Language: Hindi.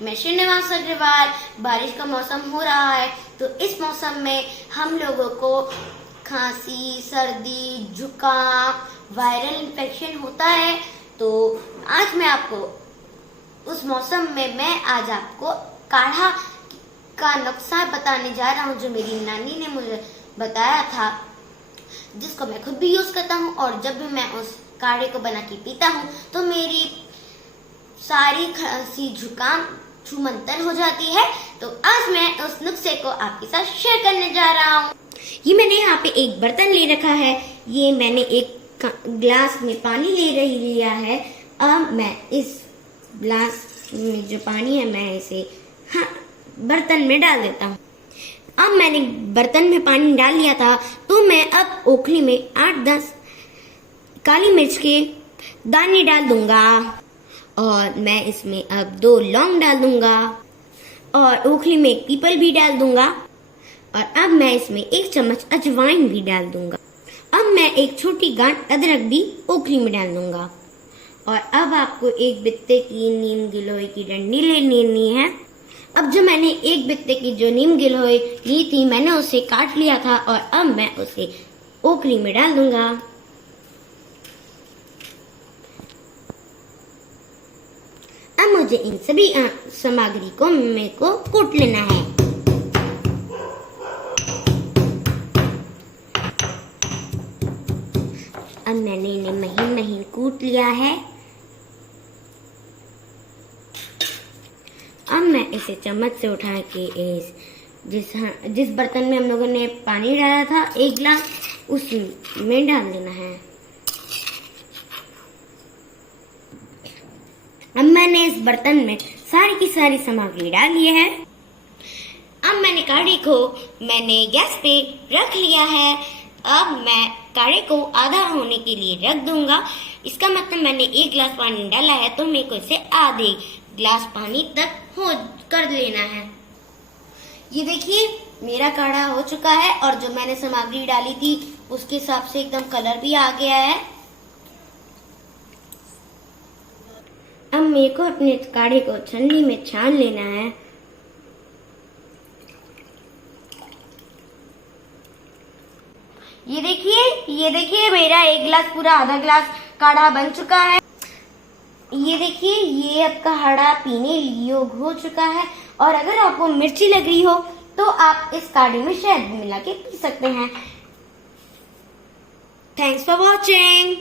मैं श्रीनिवास अग्रवाल। बारिश का मौसम हो रहा है, तो इस मौसम में हम लोगों को खांसी, सर्दी, जुकाम, वायरल इन्फेक्शन होता है। तो आज मैं आपको उस मौसम में मैं आज आपको काढ़ा का नुस्खा बताने जा रहा हूँ, जो मेरी नानी ने मुझे बताया था, जिसको मैं खुद भी यूज करता हूँ। और जब भी मैं उस काढ़े को बना के पीता हूँ तो मेरी सारी खांसी, जुकाम छूमंतर हो जाती है। तो आज मैं उस नुस्खे को आपके साथ शेयर करने जा रहा हूँ। ये मैंने यहाँ पे एक बर्तन ले रखा है। ये मैंने एक ग्लास में पानी लिया है। अब मैं इस ग्लास में जो पानी है मैं इसे बर्तन में डाल देता हूँ। अब मैंने बर्तन में पानी डाल लिया था, तो मैं अब ओखली में 8-10 काली मिर्च के दाने डाल दूंगा और मैं इसमें अब 2 लौंग डाल दूंगा और ओखली में एक पीपल भी डाल दूंगा। और अब मैं इसमें 1 चम्मच अजवाइन भी डाल दूंगा। अब मैं एक छोटी गांठ अदरक भी ओखली में डाल दूंगा। और अब आपको एक बित्ते की नीम गिलोय की डंडी लेनी है। अब जो मैंने एक बित्ते की जो नीम गिलोय ली थी, मैंने उसे काट लिया था और अब मैं उसे ओखली में डाल दूंगा। अब मुझे इन सभी सामग्री को मेरे को कूट लेना है। अब मैंने इन्हें महीन महीन कूट लिया है। अब मैं इसे चम्मच से उठा के जिस बर्तन में हम लोगों ने पानी डाला था 1 गिलास, उसमें डाल देना है। अब मैंने इस बर्तन में सारी की सारी सामग्री डाल ली है। अब मैंने काढ़े को गैस पे रख लिया है। अब मैं काढ़े को आधा होने के लिए रख दूंगा। इसका मतलब मैंने 1 गिलास पानी डाला है, तो मेरे को इसे आधे गिलास पानी तक कर लेना है। ये देखिए मेरा काढ़ा हो चुका है और जो मैंने सामग्री डाली थी उसके हिसाब से एकदम कलर भी आ गया है। अब मेरे को अपने काढ़े को छन्नी में छान लेना है। ये देखिए मेरा 1 गिलास पूरा आधा गिलास काढ़ा बन चुका है। ये देखिए ये अब काढ़ा पीने योग्य हो चुका है। और अगर आपको मिर्ची लग रही हो तो आप इस काढ़े में शहद भी मिला के पी सकते हैं। Thanks for watching.